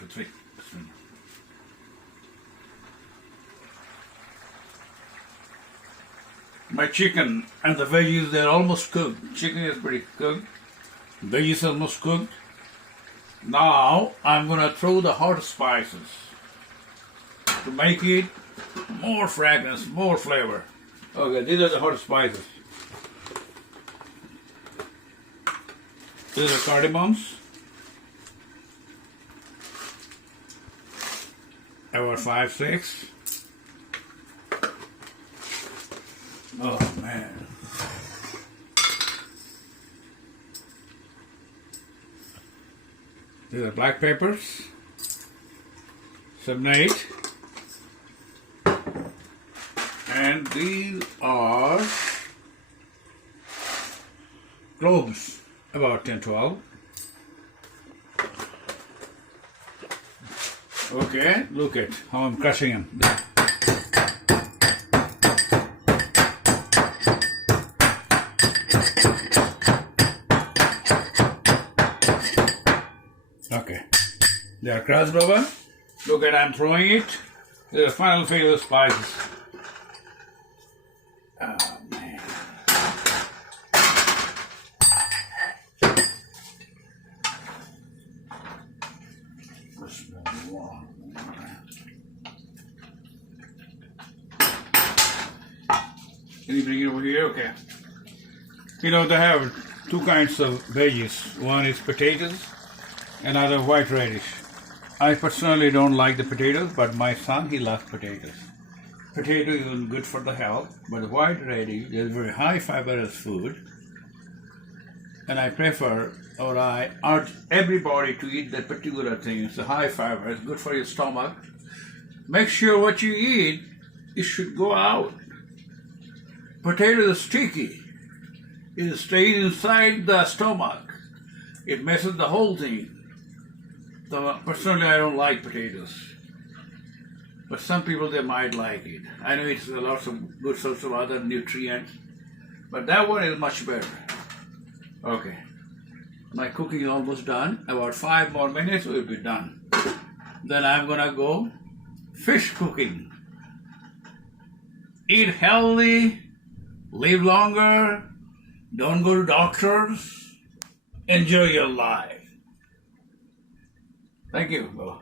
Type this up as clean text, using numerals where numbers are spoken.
2, 3. My chicken and the veggies, they're almost cooked. Chicken is pretty cooked. Veggies almost cooked. Now I'm gonna throw the hot spices to make it more fragrance, more flavor. Okay, these are the hot spices. These are cardamoms. About 5, 6. Oh man. These are black peppers. 7, 8. And these are cloves, about 10, 12. Okay, look at how I'm crushing them. Okay, they are crushed over. Look at, I'm throwing it. This is the final phase of the spices. Oh man. Can you bring it over here? Okay. You know, they have 2 kinds of veggies. One is potatoes, another white radish. I personally don't like the potatoes, but my son, he loves potatoes. Potato is good for the health, but white radish is very high fibrous food. And I prefer, or I urge everybody to eat that particular thing. It's a high fiber, it's good for your stomach. Make sure what you eat, it should go out. Potato is sticky. It stays inside the stomach. It messes the whole thing. So personally, I don't like potatoes. But some people, they might like it. I know it's a lot of good sorts of other nutrients, but that one is much better. Okay. My cooking is almost done. About 5 more minutes, we'll be done. Then I'm gonna go fish cooking. Eat healthy, live longer, don't go to doctors, enjoy your life. Thank you.